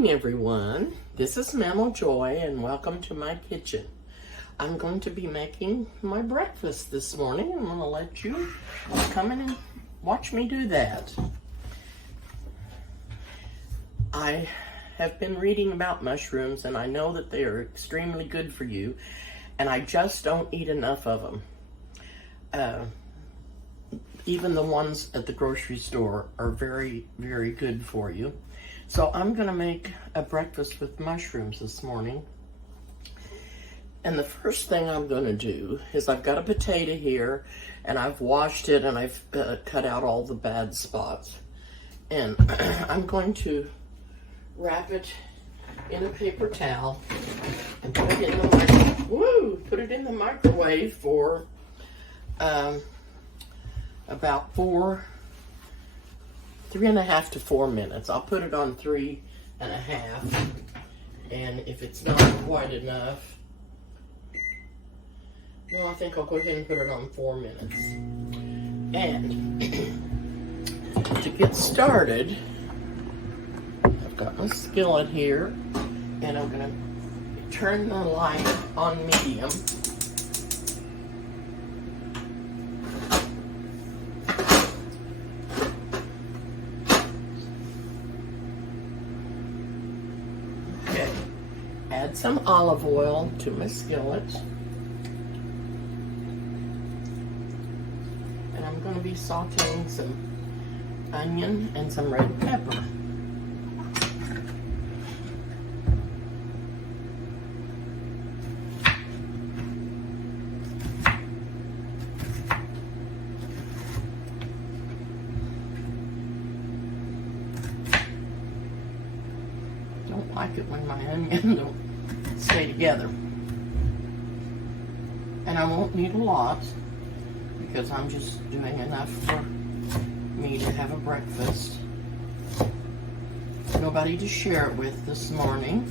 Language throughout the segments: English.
morning, everyone. This is Mammal Joy, and welcome to my kitchen. I'm going to be making my breakfast this morning. I'm going to let you come in and watch me do that. I have been reading about mushrooms, and I know that they are extremely good for you, and I just don't eat enough of them. Even the ones at the grocery store are very, very good for you. So I'm gonna make a breakfast with mushrooms this morning. And the first thing I'm gonna do is I've got a potato here, and I've washed it, and I've cut out all the bad spots. And I'm going to wrap it in a paper towel and put it in the microwave for about 3.5 to 4 minutes. I'll put it on 3.5, and if it's not quite enough, no, I think I'll go ahead and put it on 4 minutes. And to get started, I've got my skillet here, and I'm gonna turn the light on medium. Add some olive oil to my skillet. And I'm going to be sauteing some onion and some red pepper. Don't like it when my onion don't stay together. And I won't need a lot because I'm just doing enough for me to have a breakfast. Nobody to share it with this morning.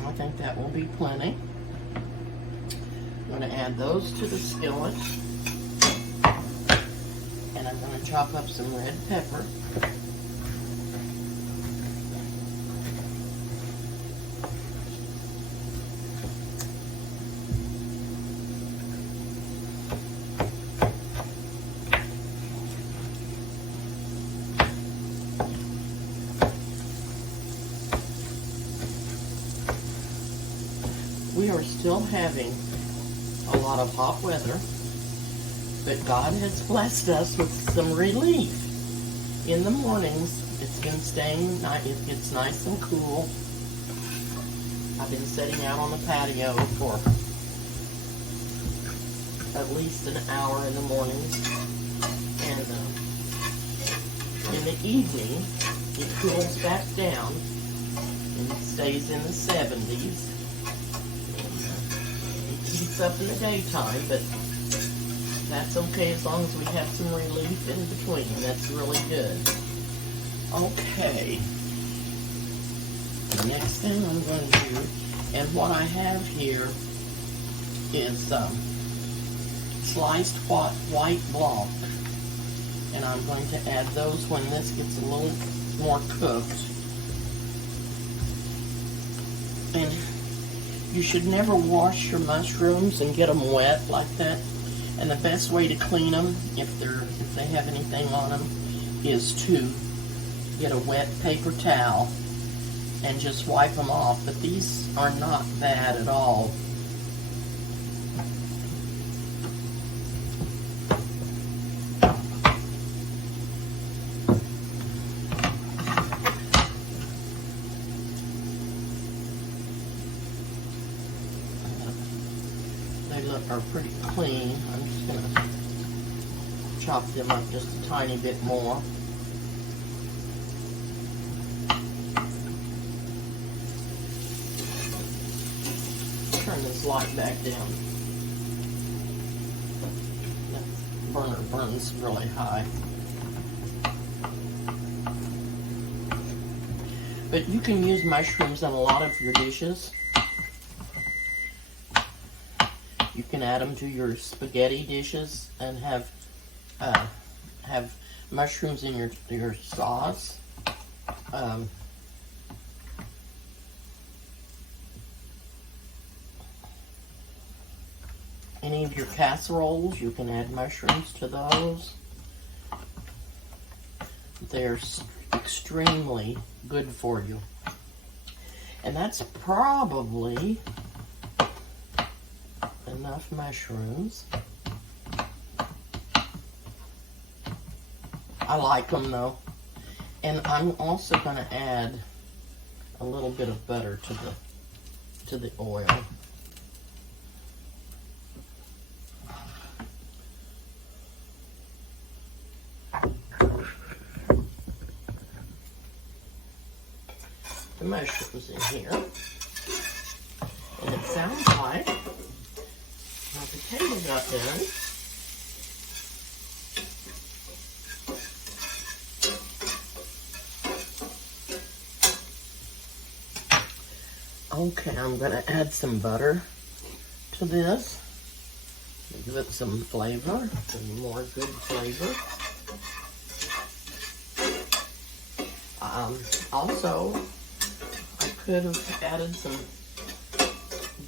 I think that will be plenty. I'm going to add those to the skillet, and I'm going to chop up some red pepper. We are still having a lot of hot weather, but God has blessed us with some relief. In the mornings, it's been staying nice. It gets nice and cool. I've been sitting out on the patio for at least an hour in the mornings, and in the evening, it cools back down and stays in the 70s. Heats up in the daytime, but that's okay as long as we have some relief in between. That's really good. Okay. The next thing I'm going to do, and what I have here is sliced white block, and I'm going to add those when this gets a little more cooked. And you should never wash your mushrooms and get them wet like that. And the best way to clean them, if they have anything on them, is to get a wet paper towel and just wipe them off. But these are not bad at all. Are pretty clean. I'm just going to chop them up just a tiny bit more. Turn this light back down. burner burns really high. But you can use mushrooms in a lot of your dishes. You can add them to your spaghetti dishes and have mushrooms in your sauce. Any of your casseroles, you can add mushrooms to those. They're extremely good for you. And that's probably enough mushrooms. I like them though. And I'm also going to add a little bit of butter to the oil. The mushrooms in here. And it sounds like my potato got done. Okay, I'm going to add some butter to this. Give it some flavor, some more good flavor. Also, I could have added some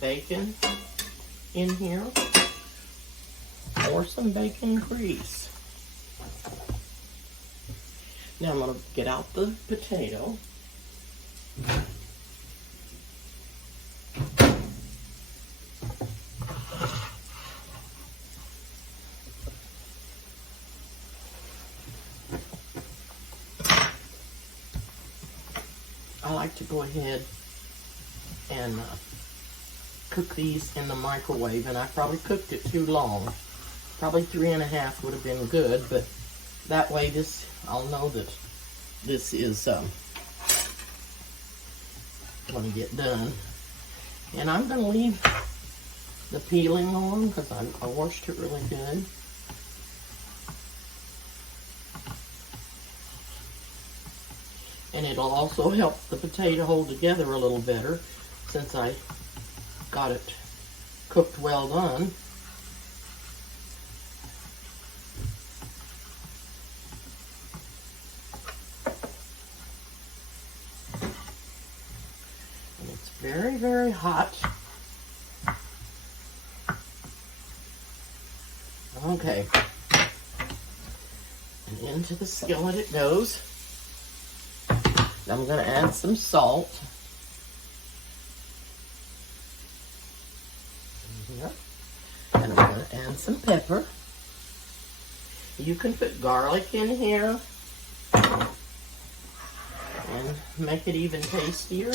bacon in here or some bacon grease. Now I'm going to get out the potato. I like to go ahead and cook these in the microwave, and I probably cooked it too long. Probably 3.5 would have been good, but that way I'll know that this is going to get done. And I'm going to leave the peeling on because I washed it really good. And it'll also help the potato hold together a little better since I got it cooked well done. And it's very, very hot. Okay. And into the skillet it goes. I'm going to add some salt. Here. And I'm going to add some pepper. You can put garlic in here and make it even tastier.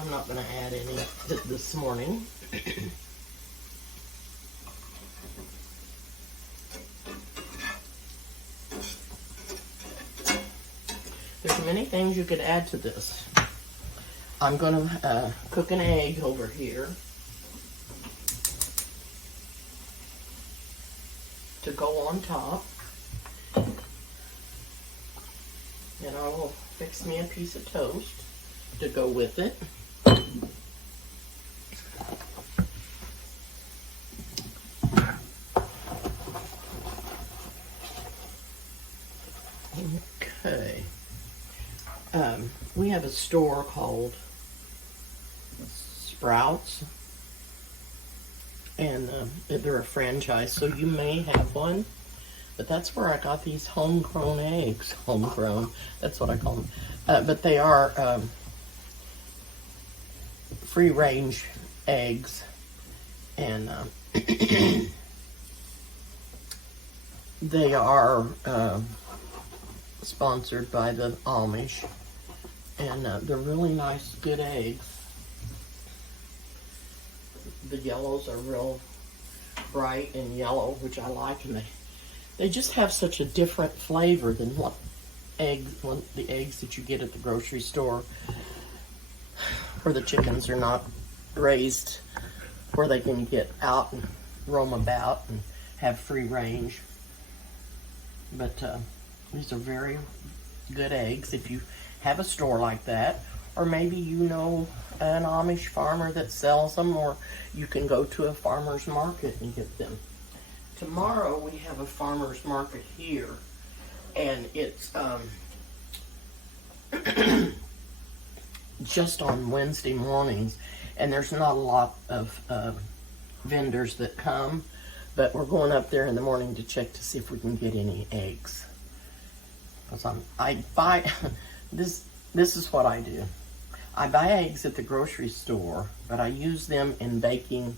I'm not going to add any this morning. There's many things you could add to this. I'm going to cook an egg over here to go on top. And I will fix me a piece of toast to go with it. Okay. We have a store called Sprouts, and they're a franchise, so you may have one, but that's where I got these homegrown eggs. Homegrown, that's what I call them. But they are free-range eggs, and they are sponsored by the Amish, and they're really nice, good eggs. The yellows are real bright and yellow, which I like, and they just have such a different flavor than the eggs that you get at the grocery store, or the chickens are not raised where they can get out and roam about and have free range. But these are very good eggs if you have a store like that, or maybe you know an Amish farmer that sells them, or you can go to a farmer's market and get them. Tomorrow we have a farmer's market here, and it's just on Wednesday mornings, and there's not a lot of vendors that come, but we're going up there in the morning to check to see if we can get any eggs. Because I buy this is what I do. I buy eggs at the grocery store, but I use them in baking,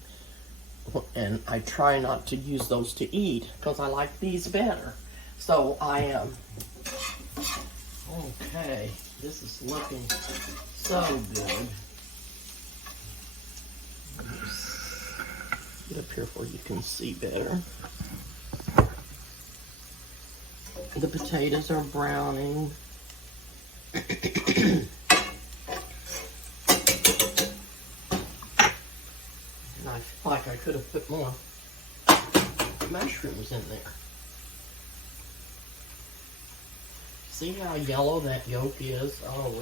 and I try not to use those to eat because I like these better. So I am okay. This is looking so good. Get up here where you can see better. The potatoes are browning. And I feel like I could have put more mushrooms in there. See how yellow that yolk is? Oh,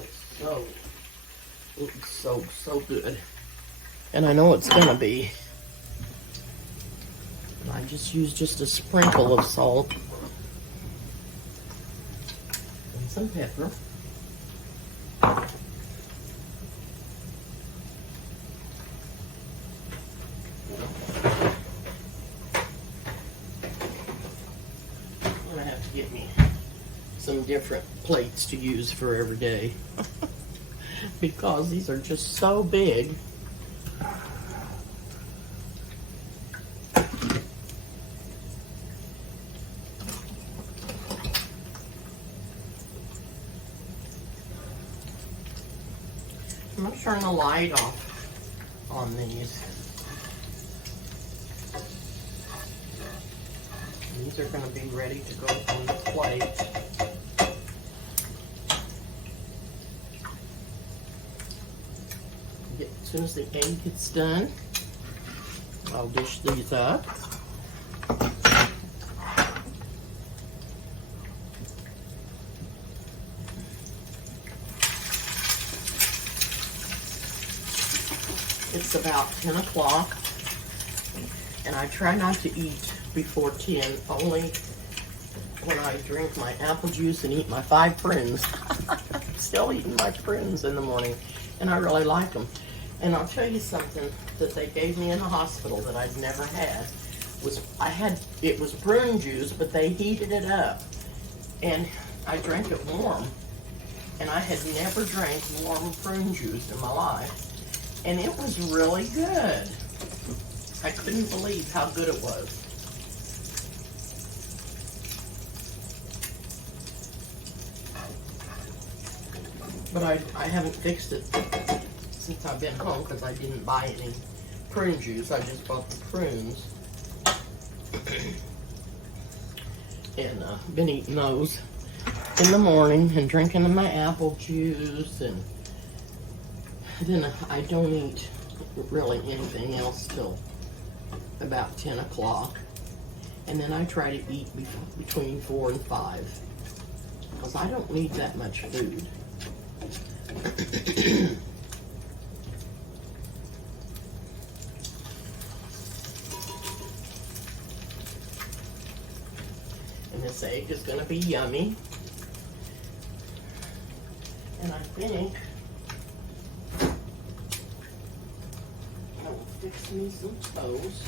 it's so good. And I know it's gonna be. And I just use just a sprinkle of salt and some pepper. I'm gonna have to get me some different plates to use for every day because these are just so big. I'm going to turn the light off on these. These are going to be ready to go on the plate. As soon as the egg gets done, I'll dish these up. It's about 10 o'clock, and I try not to eat before 10, only when I drink my apple juice and eat my 5 prunes. I'm still eating my prunes in the morning, and I really like them. And I'll tell you something that they gave me in the hospital that I'd never had. It was prune juice, but they heated it up, and I drank it warm, and I had never drank warm prune juice in my life. And it was really good. I couldn't believe how good it was. But I haven't fixed it since I've been home because I didn't buy any prune juice. I just bought the prunes. And been eating those in the morning and drinking my apple juice, and then I don't eat really anything else till about 10 o'clock. And then I try to eat between 4 and 5 because I don't need that much food. And this egg is going to be yummy. And I think fix me some toast,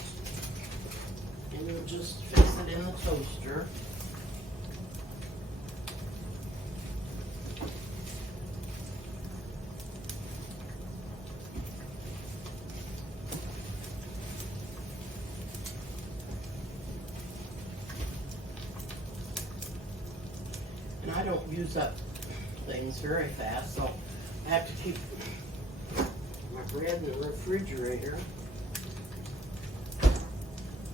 and we'll just fix it in the toaster. And I don't use up things very fast, so I have to keep my bread in the refrigerator.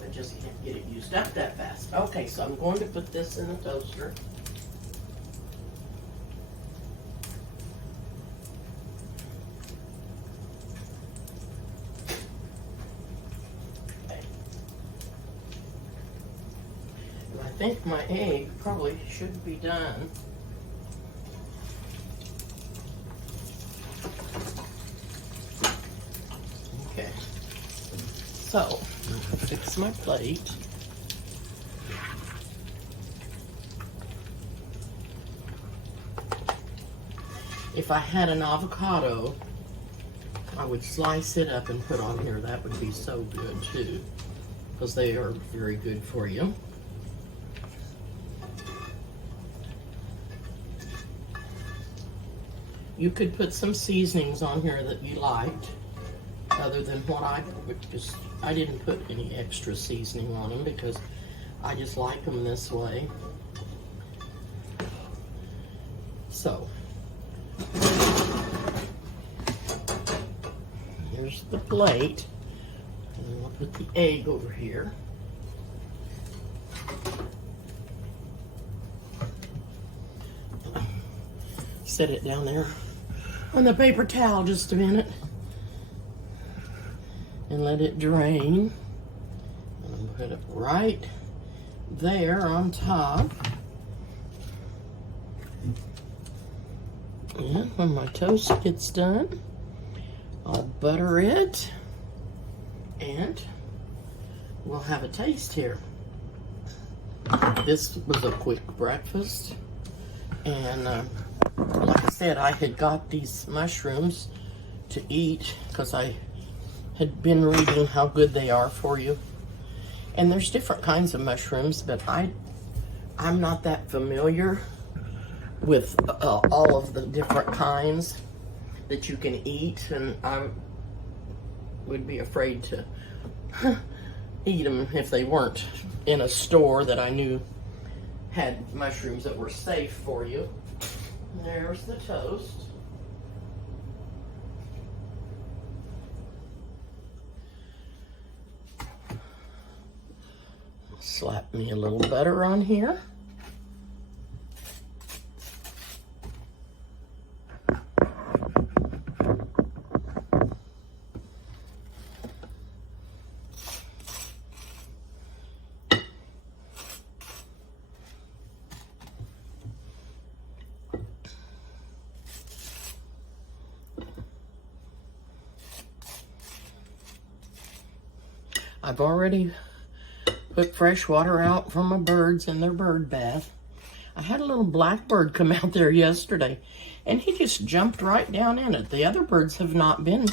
I just can't get it used up that fast. Okay, so I'm going to put this in the toaster. think my egg probably should be done. Okay, so fix my plate. If I had an avocado, I would slice it up and put on here. That would be so good too, because they are very good for you. You could put some seasonings on here that you liked, other than what I didn't put any extra seasoning on them because I just like them this way. So, here's the plate, and then I'll put the egg over here. Set it down there on the paper towel just a minute and let it drain. And I'm put it right there on top. And when my toast gets done, I'll butter it and we'll have a taste here. This was a quick breakfast, and like I said, I had got these mushrooms to eat because I had been reading how good they are for you. And there's different kinds of mushrooms, but I'm not that familiar with all of the different kinds that you can eat, and I would be afraid to eat them if they weren't in a store that I knew had mushrooms that were safe for you. There's the toast. Slap me a little butter on here. I've already put fresh water out for my birds in their bird bath. I had a little blackbird come out there yesterday, and he just jumped right down in it. The other birds have not been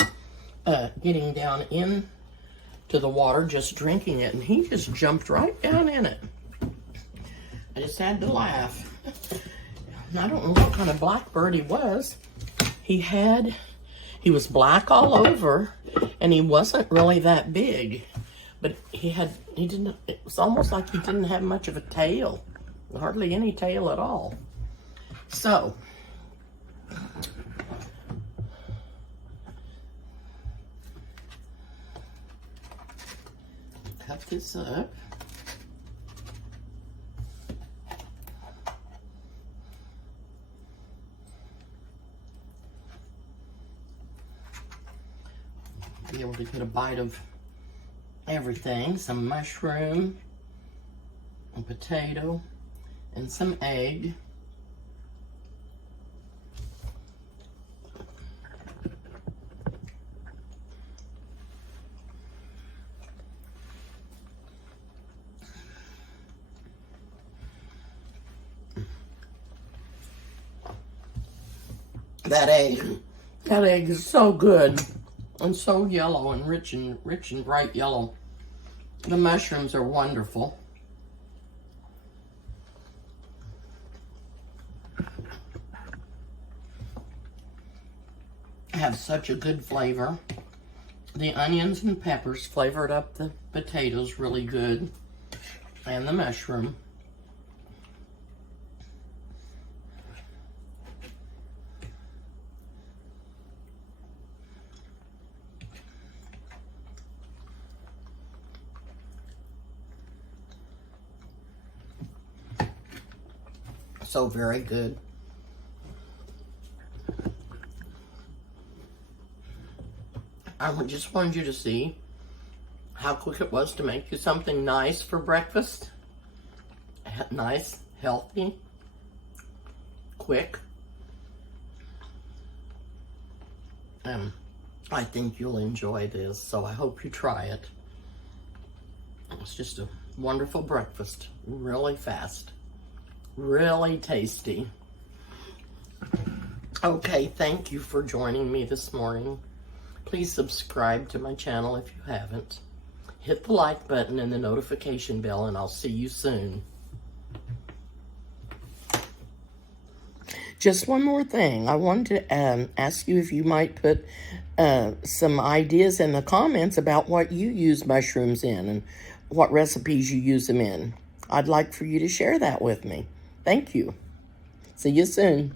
getting down in to the water, just drinking it, and he just jumped right down in it. I just had to laugh. And I don't know what kind of blackbird he was. He was black all over, and he wasn't really that big. But it was almost like he didn't have much of a tail. Hardly any tail at all. So, cut this up. Be able to get a bite of everything. Some mushroom, a potato, and some egg. That egg is so good and so yellow and rich and bright yellow. The mushrooms are wonderful. Have such a good flavor. The onions and peppers flavored up the potatoes really good, and the mushroom. So very good. I just wanted you to see how quick it was to make you something nice for breakfast. nice, healthy, quick. I think you'll enjoy this, so I hope you try it. It's just a wonderful breakfast, really fast, really tasty. Okay, thank you for joining me this morning. Please subscribe to my channel if you haven't. Hit the like button and the notification bell, and I'll see you soon. Just one more thing. I wanted to ask you if you might put some ideas in the comments about what you use mushrooms in and what recipes you use them in. I'd like for you to share that with me. Thank you. See you soon.